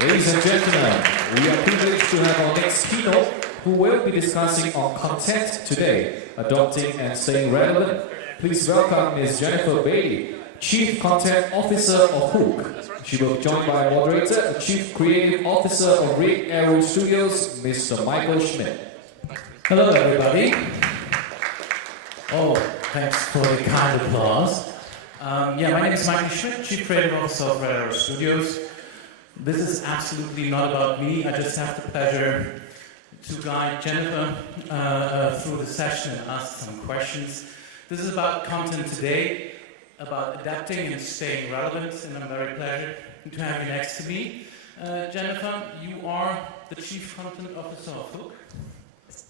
Ladies and gentlemen, we are privileged to have our next keynote who will be discussing on content today, adopting and staying relevant. Please welcome Ms. Jennifer Bailey, Chief Content Officer of Hook. She will be joined by moderator, the Chief Creative Officer of Rig Arrow Studios, Mr. Michael Schmidt. Hello, everybody. Oh, thanks for the kind applause. My name is Michael Schmidt, Chief Creative Officer of Rig Arrow Studios. This is absolutely not about me. I just have the pleasure to guide Jennifer through the session and ask some questions. This is about content today, about adapting and staying relevant, and I'm very pleased to have you next to me. Jennifer, you are the Chief Content Officer of Hook.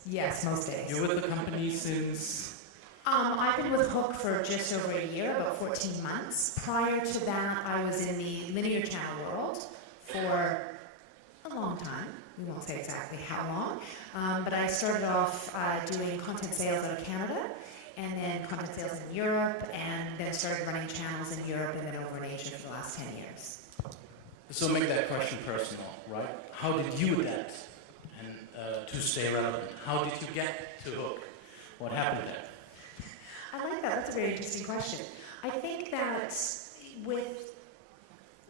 Yes, most days. You're with the company since? I've been with Hook for just over a year, about 14 months. Prior to that, I was in the linear channel world for a long time. We won't say exactly how long, but I started off doing content sales out of Canada, and then content sales in Europe, and then started running channels in Europe and then over in Asia for the last 10 years. So make that question personal, right? How did you adapt and to stay relevant? How did you get to Hook? What happened there? I like that. That's a very interesting question. I think that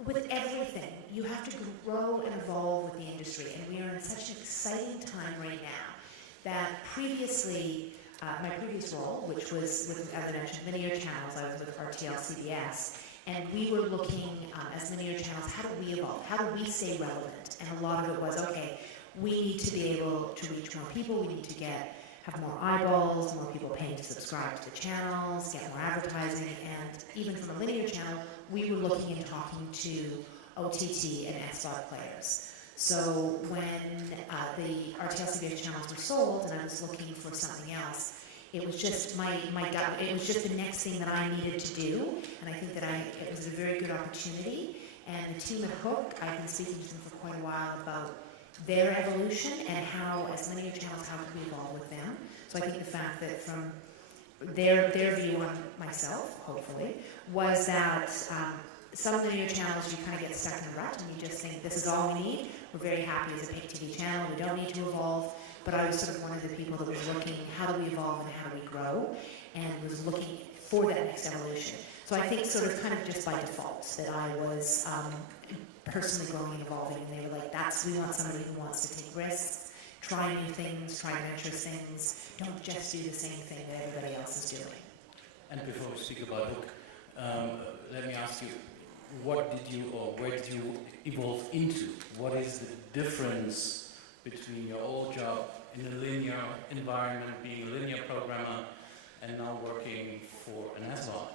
with everything, you have to grow and evolve with the industry, and we are in such an exciting time right now that previously, my previous role, which was with, as I mentioned, linear channels, I was with RTL CBS, and we were looking as linear channels, how do we evolve? How do we stay relevant? And a lot of it was, okay, we need to be able to reach more people, we need to have more eyeballs, more people paying to subscribe to the channels, get more advertising, and even from a linear channel, we were looking and talking to OTT and SVOD players. So when the RTL CBS channels were sold and I was looking for something else, it was just my gut, it was just the next thing that I needed to do, and I think that it was a very good opportunity. And the team at Hook, I've been speaking to them for quite a while about their evolution and how, as linear channels, how can we evolve with them. So I think the fact that from their view on myself, hopefully, was that some linear channels you kind of get stuck in a rut and you just think this is all we need. We're very happy as a paid TV channel. We don't need to evolve. But I was sort of one of the people that was looking, how do we evolve and how do we grow, and was looking for that next evolution. So I think sort of kind of just by default that I was personally growing and evolving, and they were like, we want somebody who wants to take risks, try new things, try adventurous things, don't just do the same thing that everybody else is doing. And before we speak about Hook, let me ask you, what did you, or where did you evolve into? What is the difference between your old job in a linear environment, being a linear programmer, and now working for an SVOD?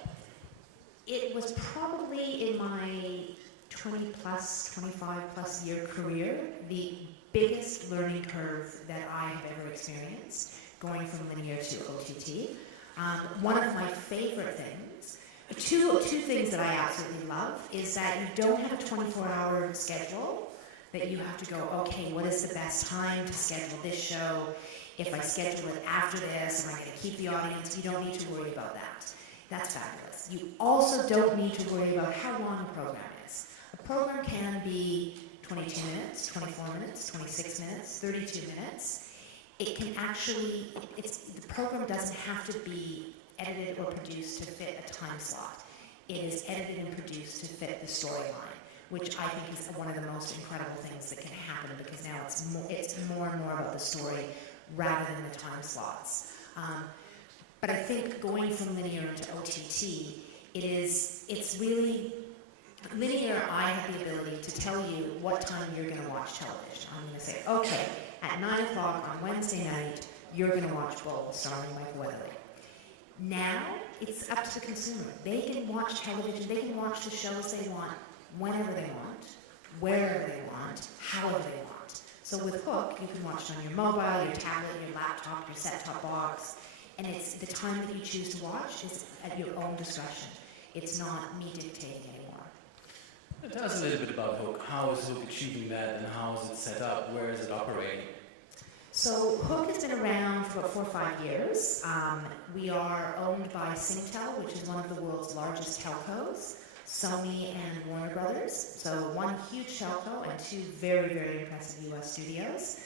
It was probably in my 20 plus, 25 plus year career, the biggest learning curve that I have ever experienced, going from linear to OTT. One of my favorite things, two things that I absolutely love, is that you don't have a 24-hour schedule, that you have to go, okay, what is the best time to schedule this show? If I schedule it after this, am I going to keep the audience? You don't need to worry about that. That's fabulous. You also don't need to worry about how long a program is. A program can be 22 minutes, 24 minutes, 26 minutes, 32 minutes. It can actually, the program doesn't have to be edited or produced to fit a time slot. It is edited and produced to fit the storyline, which I think is one of the most incredible things that can happen, because now it's more and more about the story rather than the time slots. But I think going from linear to OTT, it's really, linear, I have the ability to tell you what time you're going to watch television. I'm going to say, okay, at 9 o'clock on Wednesday night, you're going to watch Bull, starring Mike Weatherly. Now, it's up to the consumer. They can watch television, they can watch the shows they want, whenever they want, wherever they want, however they want. So with Hook, you can watch it on your mobile, your tablet, your laptop, your set-top box, and it's the time that you choose to watch is at your own discretion. It's not me dictating anymore. Tell us a little bit about Hook. How is Hook achieving that, and how is it set up? Where is it operating? So Hook has been around for about 4 or 5 years. We are owned by Singtel, which is one of the world's largest telcos. Sony and Warner Brothers. So one huge telco and two very, very impressive US studios.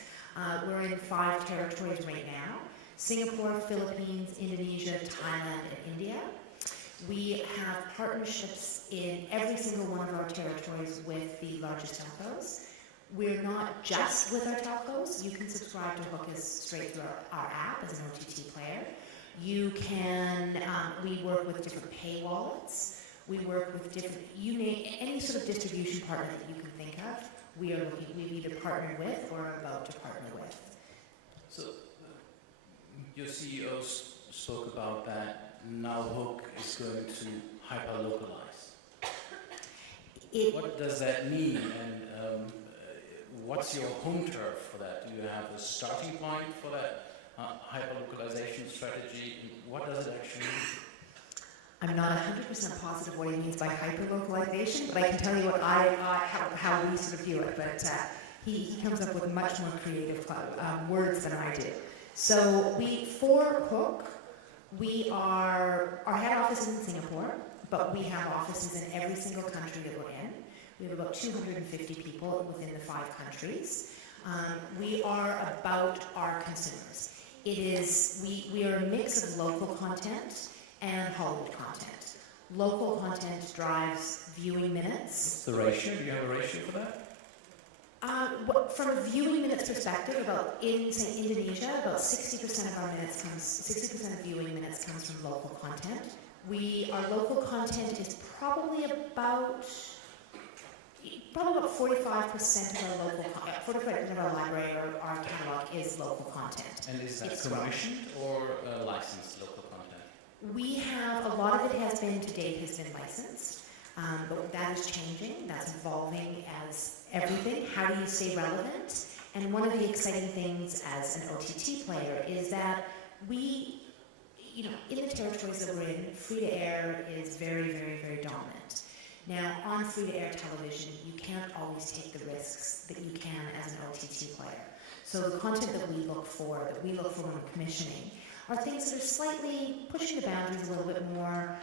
We're in 5 territories right now: Singapore, Philippines, Indonesia, Thailand, and India. We have partnerships in every single one of our territories with the largest telcos. We're not just with our telcos. You can subscribe to Hookahs straight through our app as an OTT player. You can, we work with different pay wallets. We work with different, you name any sort of distribution partner that you can think of, we've either partnered with or are about to partner with. So, your CEO spoke about that. Now Hook is going to hyper-localize. What does that mean, and what's your home turf for that? Do you have a starting point for that hyper-localization strategy? What does it actually mean? I'm not 100% positive what he means by hyper-localization, but I can tell you what how we sort of view it. But he comes up with much more creative words than I do. So for Hook, our head office is in Singapore, but we have offices in every single country that we're in. We have about 250 people within the 5 countries. We are about our consumers. We are a mix of local content and Hollywood content. Local content drives viewing minutes. What's the ratio? Do you have a ratio for that? From a viewing minutes perspective, in say Indonesia, about 60% of viewing minutes comes from local content. Our local content is probably about 45% of our local, 45% of our library or our catalog is local content. And is that commissioned or licensed local content? We have, a lot of it has been licensed, but that is changing, that's evolving as everything. How do you stay relevant? And one of the exciting things as an OTT player is that we, in the territories that we're in, free-to-air is very, very, very dominant. Now, on free-to-air television, you can't always take the risks that you can as an OTT player. So the content that we look for when we're commissioning, are things that are slightly pushing the boundaries a little bit more.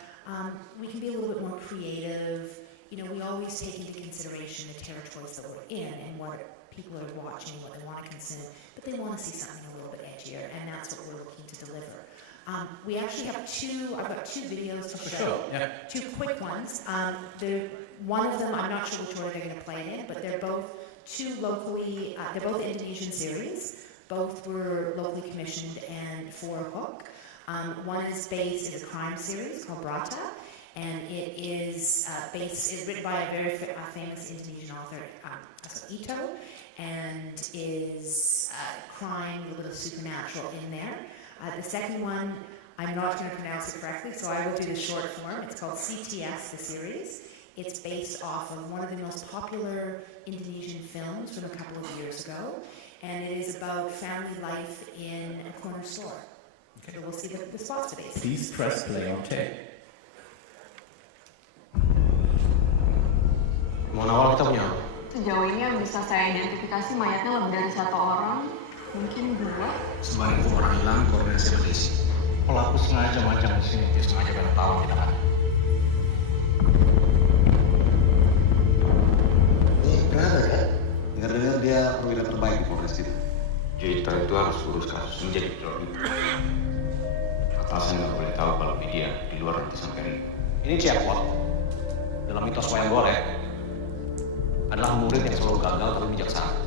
We can be a little bit more creative. We always take into consideration the territories that we're in and what people are watching, what they want to consume, but they want to see something a little bit edgier, and that's what we're looking to deliver. We actually have I've got 2 videos to show. Sure, yeah. 2 quick ones. One of them, I'm not sure which order they're going to play it in, but they're both they're both Indonesian series. Both were locally commissioned and for Hook. One is a crime series called Brata, and it is written by a very famous Indonesian author, Ito, and is crime, a little bit of supernatural in there. The second one, I'm not going to pronounce it correctly, so I will do the short form. It's called CTS, the series. It's based off of one of the most popular Indonesian films from a couple of years ago, and it is about family life in a corner store. Okay. So we'll see the spots today. Please press play on tape. Mau awal kita punya apa? Sejauh ini yang bisa saya identifikasi mayatnya lebih dari 1 orang, mungkin 2. Semarin itu orang hilang, koordinasi polisi. Pelaku sengaja macam di sini, dia sengaja karena tahu kita kan. Kenapa ya? Dengar-dengar dia perwira terbaik di Polres itu. Kita itu harus urus kasus menjadi jauh lebih. Atasan nggak boleh tahu kalau dia di luar nanti sampai ini. Ini Ciapot. Dalam mitos wayang golek adalah murid yang selalu gagal tapi bijaksana.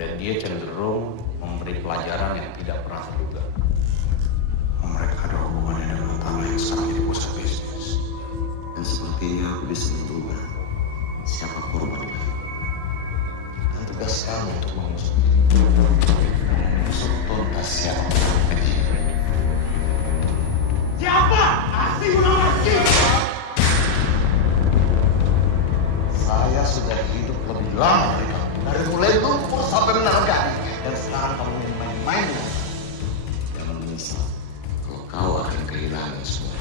Dan dia cenderung memberi pelajaran yang tidak pernah terduga. Mereka ada hubungannya dengan tanah yang sekarang jadi pusat bisnis. Dan sepertinya aku bisa menduga siapa korbannya. Dan tugas kamu untuk mengusut tuntas siapa. Siapa? Asli Munawaki! Saya sudah hidup lebih lama dari kamu. Dari mulai lumpur sampai menargani. Dan sekarang kamu yang main-main dengan saya. Jangan menyesal kalau kau akan kehilangan semua.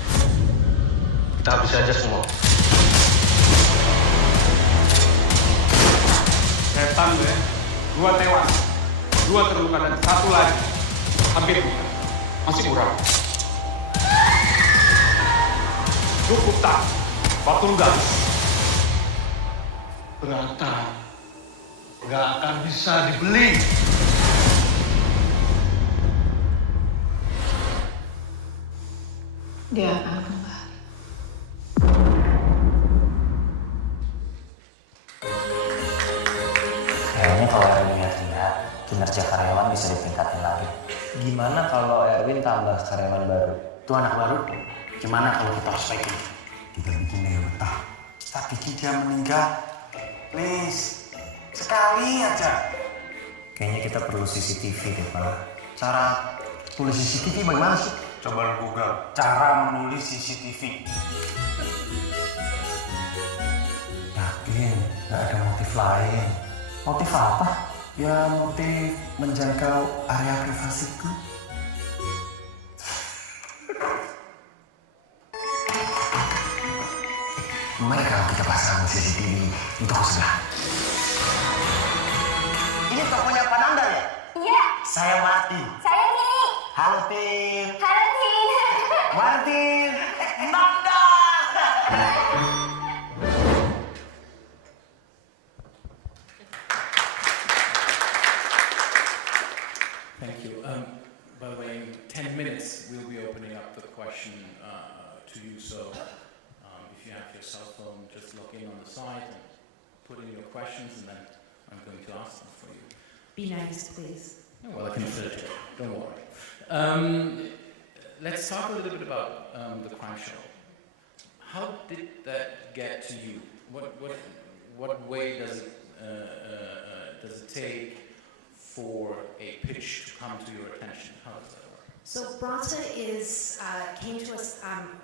Kita habis aja semua. Setan gue, 2 tewas, 2 terluka dan 1 lagi hampir bukan. Masih kurang. Cukup tak, waktu lu gabis. keberatan. Nggak akan bisa dibeli. Dia akan kembali. Kayaknya kalau Erwin lihat-lihat, kinerja karyawan bisa ditingkatin lagi. Gimana kalau Erwin tambah karyawan baru? Tuh anak baru, gimana kalau kita ospekin? Kita bikin dia betah. Kita bikin dia meninggal. Please, sekali aja. Kayaknya kita perlu CCTV deh, Pak. Cara tulis CCTV bagaimana sih? Coba lu Google. Cara menulis CCTV. Yakin, nggak ada motif lain. Motif apa? Ya motif menjangkau area privasiku. Gimana kalau kita pasang CCTV di toko sebelah? Ini tokonya Pak Nanda ya? Iya, Saya Martin. saya Tini. Halo Tim. Halo, Tini. Martin. Nanda. Thank you. By the way, in 10 minutes, we'll be opening up the question to you. So if you have your cell phone, just log in on the site and put in your questions, and then I'm going to ask them for you. Be nice, please. Well, I can filter. Don't worry. Let's talk a little bit about the crime show. How did that get to you? What way does it take for a pitch to come to your attention? How does that work? So Brata came to us,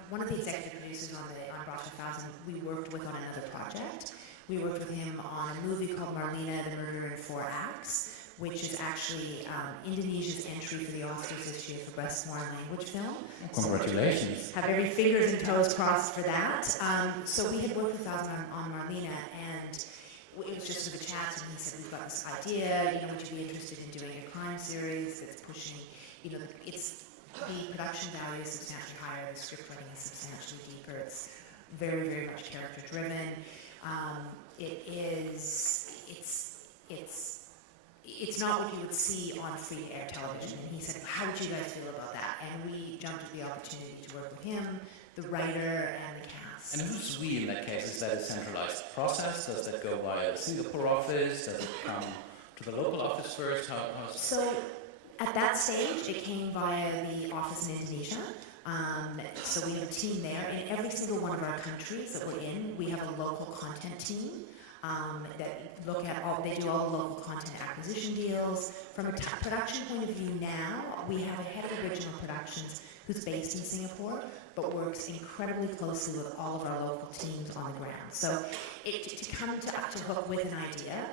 one of the executive producers on Brata 1000 we worked with on another project. We worked with him on a movie called Marlena, The Murder in Four Acts, which is actually Indonesia's entry for the Oscars this year for Best Foreign Language Film. Congratulations. So have every fingers and toes crossed for that. So we had worked with Thousand on Marlena, and it was just sort of a chat, and he said, we've got this idea, would you be interested in doing a crime series that's pushing, it's the production value is substantially higher, the script writing is substantially deeper, it's very, very much character driven. It's not what you would see on free air television. And he said, how would you guys feel about that? And we jumped at the opportunity to work with him, the writer, and the cast. And who's we in that case? Is that a centralized process? Does that go via the Singapore office? Does it come to the local office first? How's So at that stage, it came via the office in Indonesia. So we have a team there. In every single one of our countries that we're in, we have a local content team that look at they do all the local content acquisition deals. From a production point of view now, we have a head of original productions who's based in Singapore, but works incredibly closely with all of our local teams on the ground. So to come to Hook with an idea,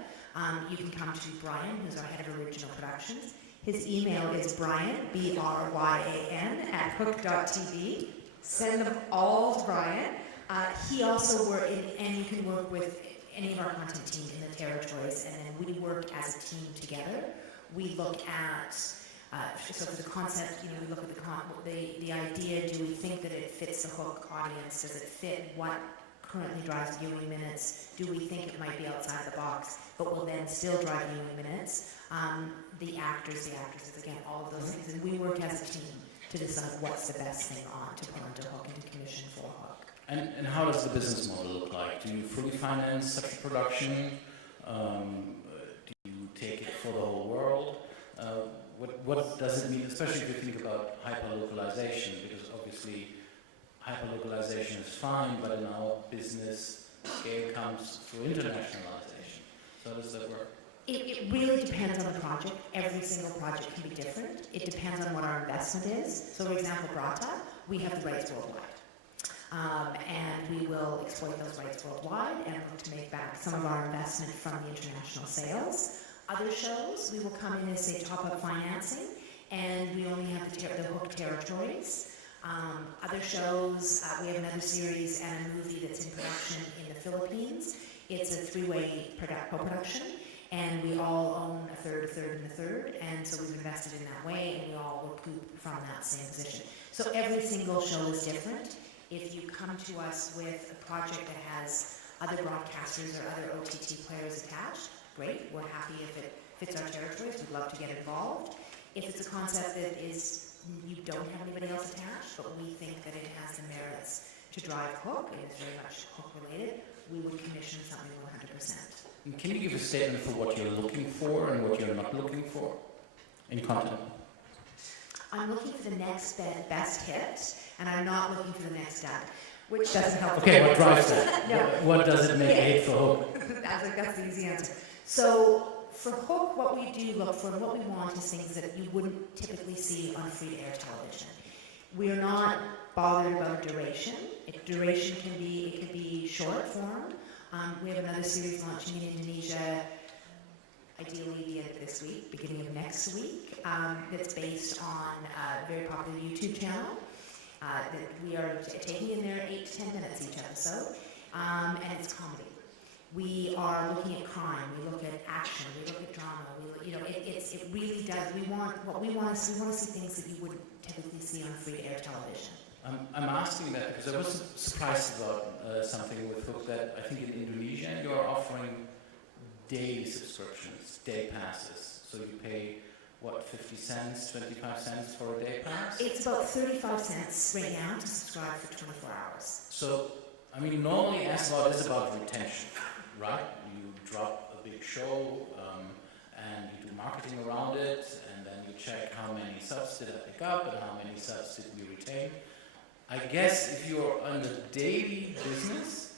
you can come to Brian, who's our head of original productions. His email is Brian, B-R-Y-A-N, @hook.tv. Send them all to Brian. He also and you can work with any of our content team in the territories, and then we work as a team together. We look at, so for the concept, we look at the idea, do we think that it fits the Hook audience? Does it fit what currently drives viewing minutes? Do we think it might be outside the box, but will then still drive viewing minutes? The actors, again, all of those things. And we work as a team to decide what's the best thing to put onto Hook and to commission for Hook. And how does the business model look like? Do you fully finance such a production? Do you take it for the whole world? What does it mean, especially if you think about hyper-localization? Because obviously hyper-localization is fine, but in our business, scale comes through internationalization. So how does that work? It really depends on the project. Every single project can be different. It depends on what our investment is. So for example, Brata, we have the rights worldwide. And we will exploit those rights worldwide and look to make back some of our investment from the international sales. Other shows, we will come in as, say, top-up financing, and we only have the Hook territories. Other shows, we have another series and a movie that's in production in the Philippines. It's a three-way co-production, and we all own a third, and a third, and so we've invested in that way, and we all recoup from that same position. So every single show is different. If you come to us with a project that has other broadcasters or other OTT players attached, great. We're happy if it fits our territories. We'd love to get involved. If it's a concept that is you don't have anybody else attached, but we think that it has the merits to drive hook, and it's very much hook related, we would commission something 100%. And can you give a statement for what you're looking for and what you're not looking for in content? I'm looking for the next best hit, and I'm not looking for the next dud, which doesn't help. Okay, what drives that? No. What does it make a hit for hook? That's the easy answer. So for hook, what we do look for and what we want is things that you wouldn't typically see on free-to-air television. We're not bothered about duration. Duration can be short form. We have another series launching in Indonesia, ideally the end of this week, beginning of next week, that's based on a very popular YouTube channel that we are taking in there 8 to 10 minutes each episode, and it's comedy. We are looking at crime, we look at action, we look at drama, it really does, we want to see things that you wouldn't typically see on free-to-air television. I'm asking that because I was surprised about something with Hook that I think in Indonesia you're offering daily subscriptions, day passes. So you pay, what, 50 cents, 25 cents for a day pass? It's about 35 cents right now to subscribe for 24 hours. So, I mean, normally SVOD is about retention, right? You drop a big show and you do marketing around it, and then you check how many subs did I pick up and how many subs did we retain. I guess if you're on the daily business,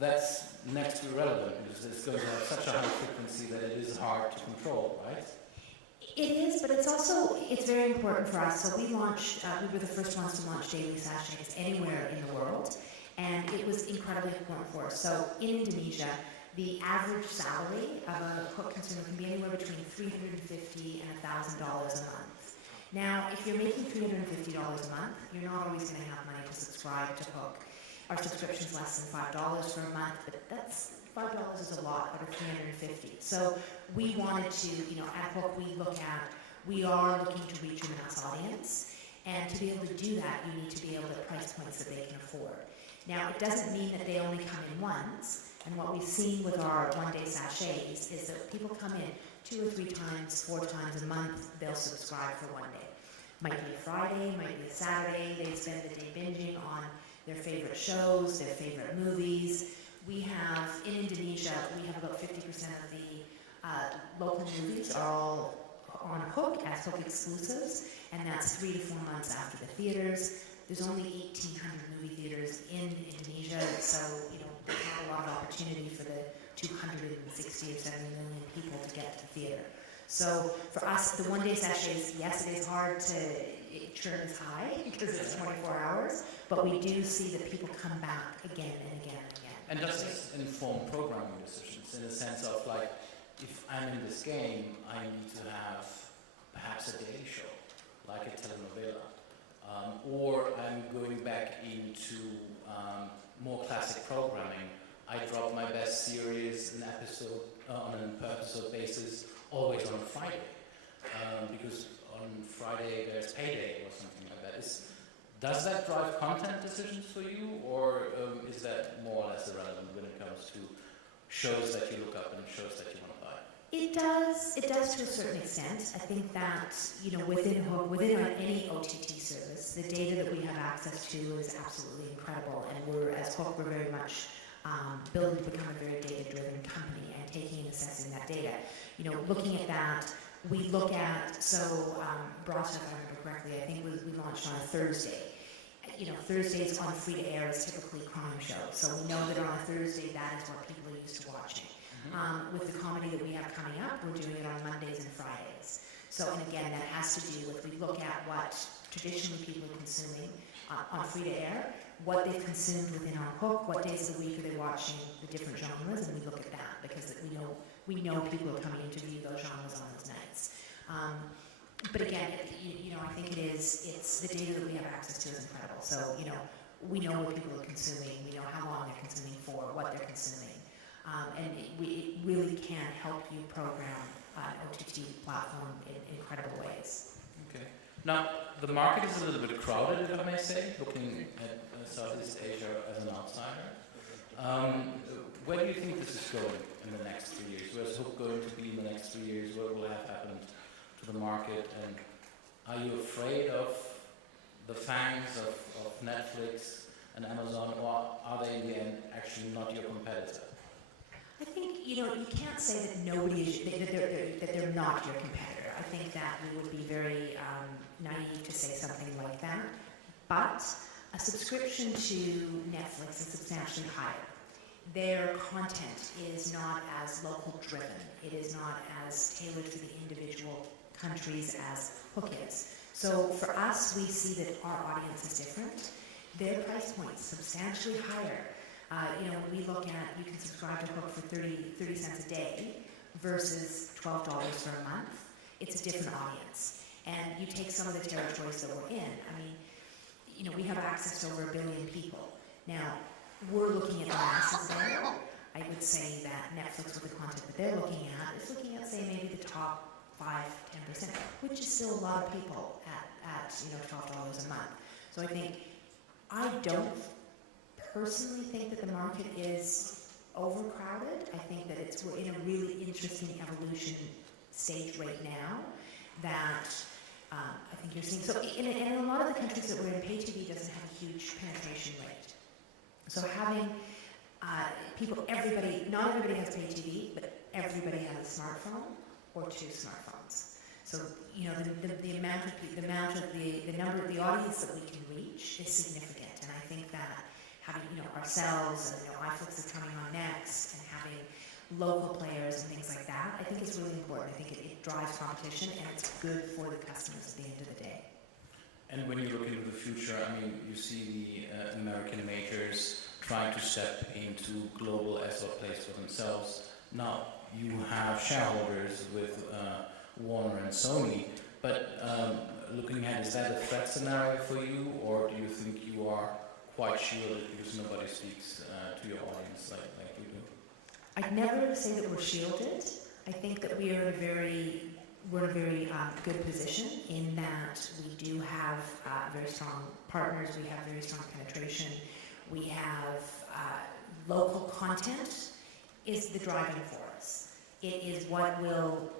that's next to irrelevant because it's going to have such a high frequency that it is hard to control, right? It is, but it's very important for us. So we launched, we were the first ones to launch daily sachets anywhere in the world, and it was incredibly important for us. So in Indonesia, the average salary of a hook consumer can be anywhere between $350 and $1,000 a month. Now, if you're making $350 a month, you're not always going to have money to subscribe to Hook. Our subscription's less than $5 for a month, but that's $5 is a lot out of $350. So we wanted to, at Hook we are looking to reach a mass audience, and to be able to do that, you need to be able to price points that they can afford. Now, it doesn't mean that they only come in once, and what we've seen with our one-day sachets is that people come in 2 or 3 times, 4 times a month, they'll subscribe for one day. Might be a Friday, might be a Saturday, they spend the day binging on their favorite shows, their favorite movies. We have, in Indonesia, we have about 50% of the local movies are all on Hook as Hook exclusives, and that's 3 to 4 months after the theaters. There's only 1,800 movie theaters in Indonesia, so there's not a lot of opportunity for the 260 or 70 million people to get to the theater. So for us, the one-day sachets, yes, it is hard to churn as high because it's 24 hours, but we do see that people come back again and again and again. And does this inform programming decisions in the sense of like, if I'm in this game, I need to have perhaps a daily show, like a telenovela, or I'm going back into more classic programming. I drop my best series on an per-episode basis, always on a Friday, because on Friday there's payday or something like that. Does that drive content decisions for you, or is that more or less irrelevant when it comes to shows that you look up and shows that you want to buy? It does to a certain extent. I think that, within any OTT service, the data that we have access to is absolutely incredible, and as Hook, we're very much building to become a very data-driven company and taking and assessing that data. Looking at that, we look at, Brasa, if I remember correctly, I think we launched on a Thursday. Thursdays on free-to-air is typically crime shows, so we know that on a Thursday that is what people are used to watching. With the comedy that we have coming up, we're doing it on Mondays and Fridays. So, and again, that has to do with, we look at what traditionally people are consuming on free-to-air, what they've consumed within our Hook, what days of the week are they watching the different genres, and we look at that because we know people are coming to view those genres on those nights. But again, I think it's the data that we have access to is incredible. So, we know what people are consuming, we know how long they're consuming for, what they're consuming. And it really can help you program an OTT platform in incredible ways. Okay. Now, the market is a little bit crowded, if I may say, looking at Southeast Asia as an outsider. Where do you think this is going in the next 3 years? Where's Hook going to be in the next 3 years? What will have happened to the market? And are you afraid of the fangs of Netflix and Amazon, or are they in the end actually not your competitor? I think, you can't say that nobody is, that they're not your competitor. I think that we would be very naive to say something like that. But a subscription to Netflix is substantially higher. Their content is not as local driven. It is not as tailored to the individual countries as Hook is. So for us, we see that our audience is different. Their price point is substantially higher. When we look at, you can subscribe to Hook for 30 cents a day versus $12 for a month. It's a different audience. And you take some of the territories that we're in. I mean, we have access to over 1 billion people. Now, we're looking at the masses there. I would say that Netflix, with the content that they're looking at, is looking at, say, maybe the top 5-10%, which is still a lot of people at $12 a month. So I don't personally think that the market is overcrowded. I think that we're in a really interesting evolution stage right now that I think you're seeing. So in a lot of the countries that we're in, pay TV doesn't have a huge penetration rate. So having everybody, not everybody has pay TV, but everybody has a smartphone or 2 smartphones. So the number of the audience that we can reach is significant, and I think that having ourselves and iFlix is coming on next, and having local players and things like that, I think is really important. I think it drives competition, and it's good for the customers at the end of the day. And when you look into the future, I mean, you see the American majors trying to step into global SVOD plays for themselves. Now, you have shareholders with Warner and Sony, but looking ahead, is that a threat scenario for you, or do you think you are quite shielded because nobody speaks to your audience like you do? I'd never say that we're shielded. I think that we're in a very good position in that we do have very strong partners, we have very strong penetration, we have local content is the driving force. It is what will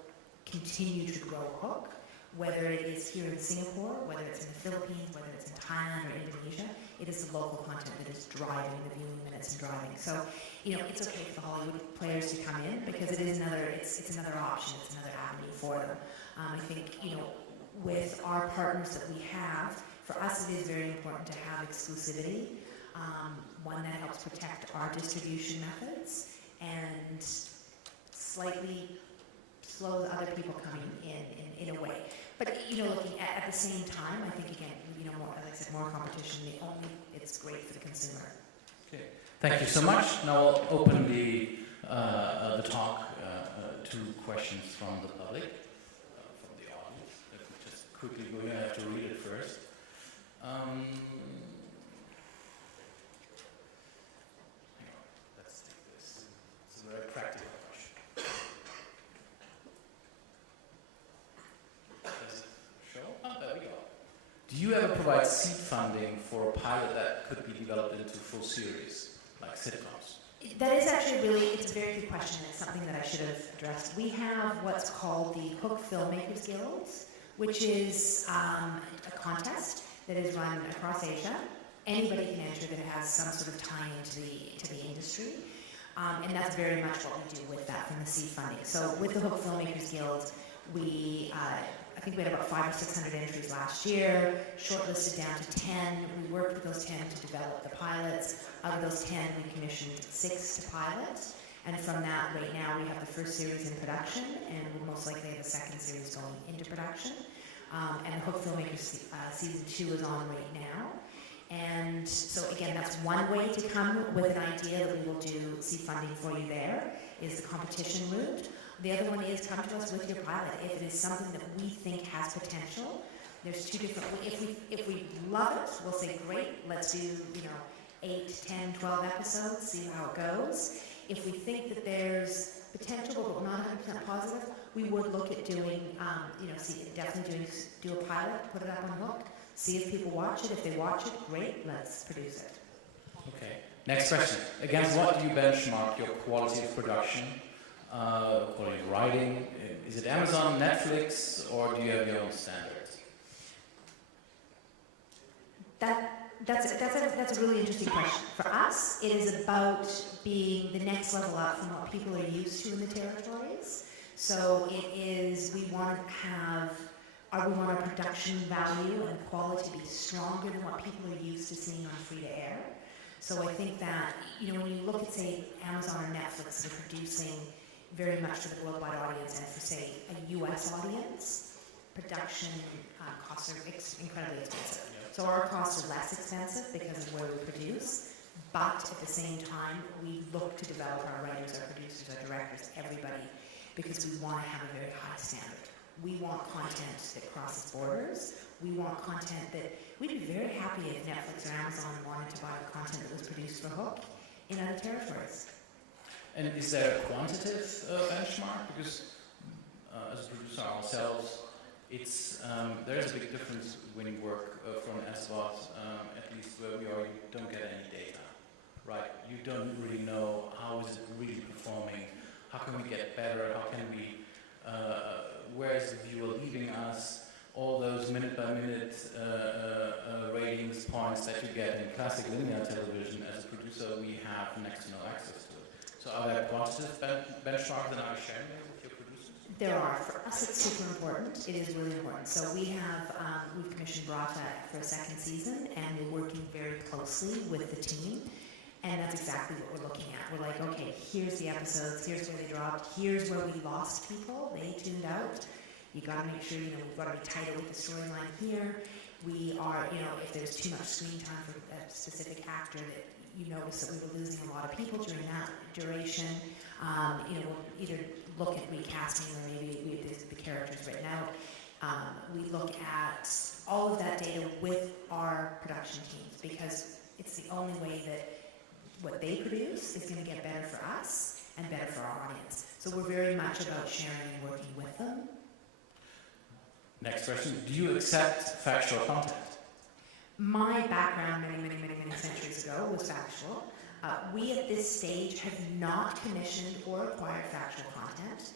continue to grow Hook, whether it is here in Singapore, whether it's in the Philippines, whether it's in Thailand or Indonesia. It is the local content that is driving the viewing minutes and driving. So, it's okay for the Hollywood players to come in because it is it's another option, it's another avenue for them. I think, with our partners that we have, for us it is very important to have exclusivity, one that helps protect our distribution methods and slightly slows other people coming in a way. But looking at the same time, I think again, more, as I said, more competition. It's great for the consumer. Okay. Thank you so much. Now I'll open the talk to questions from the public, from the audience. Let me just quickly go here. I have to read it first. Let's take this. It's a very practical question. Does it show? Oh, there we go. Do you ever provide seed funding for a pilot that could be developed into full series, like sitcoms? That is actually it's a very good question. It's something that I should have addressed. We have what's called the Hook Filmmakers Guild, which is a contest that is run across Asia. Anybody can enter that has some sort of tie-in to the industry. And that's very much what we do with that from the seed funding. So with the Hook Filmmakers Guild, I think we had about 500 or 600 entries last year, shortlisted down to 10. We worked with those 10 to develop the pilots. Out of those 10, we commissioned 6 to pilot. And from that, right now, we have the first series in production, and we'll most likely have the second series going into production. And Hook Filmmakers Season 2 is on right now. And so again, that's one way to come with an idea that we will do seed funding for you there, is the competition route. The other one is come to us with your pilot. If it is something that we think has potential, there's 2 different, if we love it, we'll say, great, let's do, 8, 10, 12 episodes, see how it goes. If we think that there's potential, but we're not 100% positive, we would look at doing, definitely do a pilot, put it up on Hook, see if people watch it. If they watch it, great, let's produce it. Okay. Next question. Against what do you benchmark your quality of production, quality of writing? Is it Amazon, Netflix, or do you have your own standards? That's a really interesting question. For us, it is about being the next level up from what people are used to in the territories. So it is, we want our production value and quality to be stronger than what people are used to seeing on free to air. So I think that, when you look at, say, Amazon or Netflix, they're producing very much for the worldwide audience and for, say, a US audience, production costs are incredibly expensive. So our costs are less expensive because of where we produce, but at the same time, we look to develop our writers, our producers, our directors, everybody, because we want to have a very high standard. We want content that crosses borders. We want content that, we'd be very happy if Netflix or Amazon wanted to buy the content that was produced for Hook in other territories. And is there a quantitative benchmark? Because as a producer ourselves, it's there's a big difference when you work from SVOD, at least where we are, you don't get any data, right? You don't really know how is it really performing, how can we get better, how can we, where is the viewer leaving us, all those minute-by-minute ratings points that you get in classic linear television. As a producer, we have next to no access to it. So are there quantitative benchmarks that are sharing with your producers? There are. For us, it's super important. It is really important. So we've commissioned Brata for a second season, and we're working very closely with the team. And that's exactly what we're looking at. We're like, okay, here's the episodes, here's where they dropped, here's where we lost people, they tuned out. You gotta make sure, we've gotta be tighter with the storyline here. We are, if there's too much screen time for a specific actor that you notice that we were losing a lot of people during that duration, we'll either look at recasting or maybe the characters written out. We look at all of that data with our production teams because it's the only way that what they produce is going to get better for us and better for our audience. So we're very much about sharing and working with them. Next question. Do you accept factual content? My background many centuries ago was factual. We at this stage have not commissioned or acquired factual content.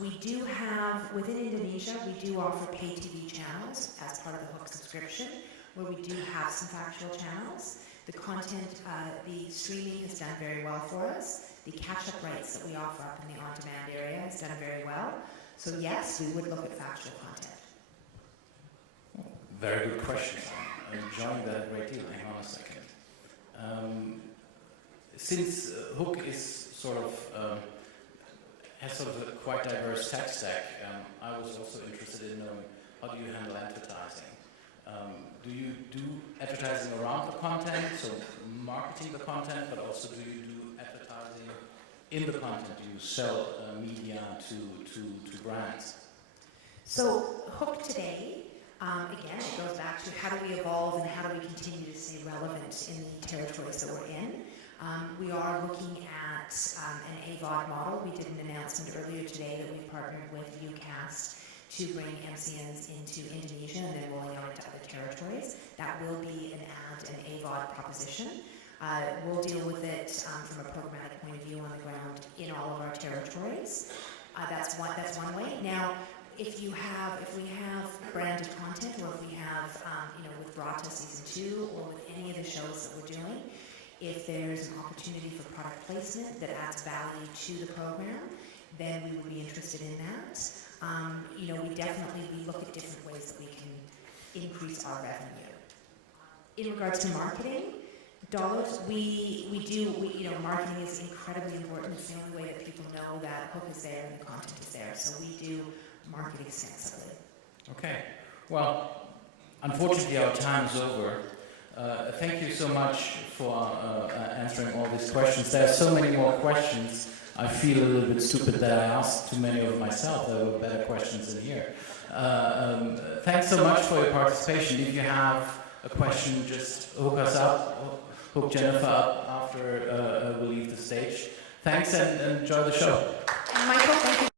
We do have, within Indonesia, we do offer pay TV channels as part of the Hook subscription, where we do have some factual channels. The content, the streaming has done very well for us. The catch-up rights that we offer up in the on-demand area has done very well. So yes, we would look at factual content. Very good question. I'm enjoying that a great deal. Hang on a second. Since Hook is has sort of a quite diverse tech stack, I was also interested in knowing how do you handle advertising? Do you do advertising around the content, so marketing the content, but also do you do advertising in the content? Do you sell media to brands? So Hook today, again, it goes back to how do we evolve and how do we continue to stay relevant in the territories that we're in. We are looking at an AVOD model. We did an announcement earlier today that we've partnered with UCast to bring MCNs into Indonesia and then rolling out into other territories. That will be an AVOD proposition. We'll deal with it from a programmatic point of view on the ground in all of our territories. That's one way. Now, if we have branded content, or if we have, with Brata Season 2, or with any of the shows that we're doing, if there's an opportunity for product placement that adds value to the program, then we would be interested in that. We look at different ways that we can increase our revenue. In regards to marketing dollars, marketing is incredibly important. It's the only way that people know that Hook is there and the content is there. So we do market extensively. Okay. Well, unfortunately, our time is over. Thank you so much for answering all these questions. There are so many more questions. I feel a little bit stupid that I asked too many of myself. There were better questions in here. Thanks so much for your participation. If you have a question, just hook us up, hook Jennifer up after we leave the stage. Thanks and enjoy the show. Michael, thank you.